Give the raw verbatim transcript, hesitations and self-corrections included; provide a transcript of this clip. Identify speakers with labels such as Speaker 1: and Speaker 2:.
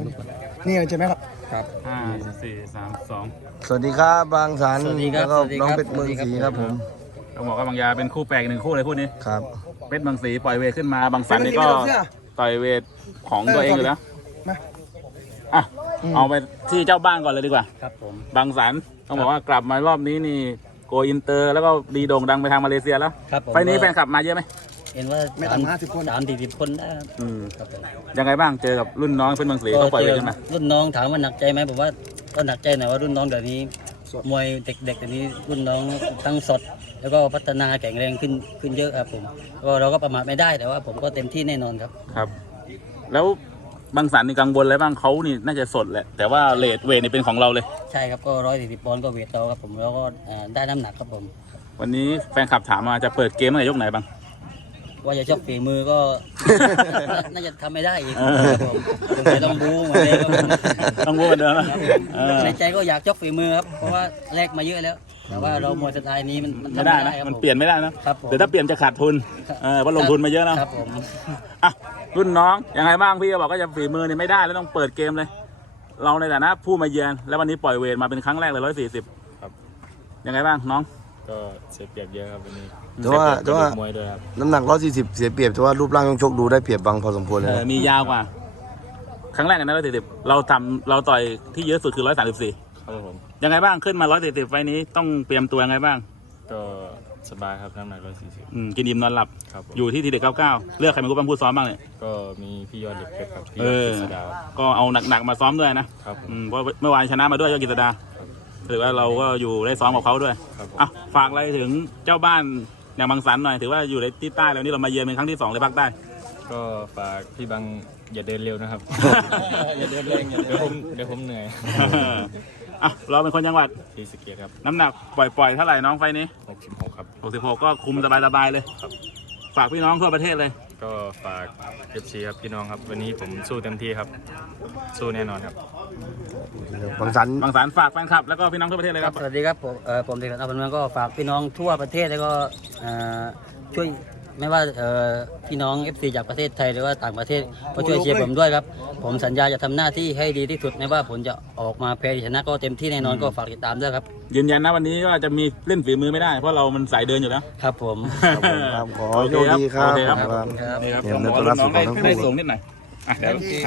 Speaker 1: ทุกคนนี่ใช่ไหมครับ
Speaker 2: ครับห้าสี่สามสอง
Speaker 3: สวัสดีครับบางสัน
Speaker 1: สวัสดีครับ
Speaker 3: แล้วก็น้องเป็ดเมืองศรีครับผม
Speaker 2: ต้องบอกว่าบางยาเป็นคู่แปลกหนึ่งคู่เลยคู่นี้
Speaker 3: ครับ
Speaker 2: เป็ดบางสีปล่อยเวทขึ้นมาบางสันนี่ก็ต่อยเวทของตัวเองอยู่แล้วอ่ะเอาไปที่เจ้าบ้านก่อนเลยดีกว่า
Speaker 1: ครับผม
Speaker 2: บางสันต้องบอกว่ากลับมารอบนี้นี่โกอินเตอร์แล้วก็ดีโด่งดังไปทางมาเลเซียแล้วไฟนี้แฟนคลับมาเยอะไหม
Speaker 1: เห็นว่าไม่ต่ำห้าสิบคนสามสี่สิบคนได้ครับอืมครับผม
Speaker 2: ยังไงบ้างเจอกับรุ่นน้องเป็นบางสีเขาปล่อยเวทขึ้นมา
Speaker 1: รุ่นน้องถามว่าหนักใจไหมผมว่าก็หนักใจหน่อยว่ารุ่นน้องเดี๋ยวนี้มวยเด็กๆเดี๋ยวนี้รุ่นน้องทั้งสดแล้วก็พัฒนาแข็งแรงขึ้นขึ้นเยอะครับผมก็เราก็ประมาทไม่ได้แต่ว่าผมก็เต็มที่แน่นอนครับ
Speaker 2: ครับแล้วบางสันนี่กังวลอะไรบ้างเขานี่น่าจะสดแหละแต่ว่าเลทเวทนี่เป็นของเราเลย
Speaker 1: ใช่ครับก็ร้อยสี่สิบปอนด์ก็เวทเราครับผมแล้วก็ได้น้ำหนักครับผม
Speaker 2: วันนี้แฟนคลับถามมาจะเปิดเกมอะไรยกไหนบ้าง
Speaker 1: ว่าจะชกฝีมือก็ น่าจะทำไม่ได้อีกครับผมไม่ต้องบู๊เหมือนเดิม
Speaker 2: ต้องบู๊เหมือนเดิม
Speaker 1: ในใจก็อยากชกฝีมือครับเพราะว่าแลกมาเยอะแล้วแต่ว่าเรามวยสไตล์นี้มันมัน
Speaker 2: ไม่ได้นะมันเปลี่ยนไม่ได้นะครับเดี๋ยวถ้าเปลี่ยนจะขาดทุนเออเพราะลงทุนมาเยอะนะครับ
Speaker 1: ผม
Speaker 2: อ่ะรุ่นน้องยังไงบ้างพี่ก็บอกก็จะฝีมือนี่ไม่ได้แล้วต้องเปิดเกมเลยเราในฐานะผู้มาเยือนแล้ววันนี้ปล่อยเวทมาเป็นครั้งแรกเลยร้อยสี่สิบครับยังไงบ้างน้อง
Speaker 4: ก็เสียเปรียบเยอะครับวันนี้
Speaker 3: แต่ว่าแต่ว่ามวยด้วยครับน้ำหนักร้อยสี่สิบเสียเปรียบแต่ว่ารูปร่างต้องชกดูได้เปรียบบางพอสมควรเลย
Speaker 2: มียาวกว่าครั้งแรกกันนะร้อยสี่สิบเราทำเราต่อยที่เยอะสุดคือร้อยสามสิบสี่
Speaker 4: ครับผม
Speaker 2: ยังไงบ้างขึ้นมาร้อยสี่สิบไฟนี้ต้องเตรียมตัวยังไงบ้าง
Speaker 4: ก็สบายครับน้ำหนักร้อยสี่สิบ
Speaker 2: กินอิ่มนอนหลับอยู่ที่ทีเด็ดเก้าเก้าเลือกใครเป็นผู้บังคับซ้อมบ้างเนี่ย
Speaker 4: ก็มีพี่ยอดเด็กเพชรครับพี่
Speaker 2: ยอดกฤษดาก็เอาหนักๆมาซ้อมด้วยนะครับเพราะเมื่อวานชนะมาด้วยยอดกฤษดาถือว่าเราก็อยู่ได้ซ้อมกับเขาด้วยอ่ะฝากอะไรถึงเจ้าบ้านอย่างบางสันหน่อยถือว่าอยู่ในที่ใต้แล้วนี่เรามาเยือนเป็นครั้งที่สองในภาคใต้
Speaker 4: ก็ฝากพี่บางอย่าเดินเร็วนะครับอย่าเดินเร่งเดี๋ยวผมเดี๋ยวผมเหนื่อย
Speaker 2: อ่ะเราเป็นคนจังหวัด
Speaker 4: ศรีสะเกษครับ
Speaker 2: น้ำหนักปล่อยๆเท่าไหร่น้องไฟนี้
Speaker 4: หกสิบหกครับ
Speaker 2: หกสิบหกก็คุมสบายๆเลยครับฝากพี่น้องทั่วประเทศเลย
Speaker 4: ก็ฝากเอฟซีครับพี่น้องครับวันนี้ผมสู้เต็มที่ครับสู้แน่นอนครับ
Speaker 3: บางสัน
Speaker 2: บางสันฝากแฟนคลับแล้วก็พี่น้องทั่วประเทศเลยครับ
Speaker 1: สวัสดีครับผมเอ่อผมเด็กอัลบั้มก็ฝากพี่น้องทั่วประเทศแล้วก็ช่วยไม่ว่าพี่น้อง เอฟ ซี จากประเทศไทยหรือว่าต่างประเทศก็ช่วยเชียร์ผมด้วยครับผมสัญญาจะทำหน้าที่ให้ดีที่สุดไม่ว่าผลจะออกมาแพ้หรือชนะก็เต็มที่แน่นอนก็ฝากติดตามด้วยครับ
Speaker 2: ยืนยันนะวันนี้ว่าจะมีเล่นฝีมือไม่ได้เพราะเรามันสายเดินอยู่แล้ว
Speaker 1: ครับผม
Speaker 3: ขอโชคดีครับ
Speaker 2: นี่ครับน้องได้สูงนิดหน่อยอ่ะเดี๋ยว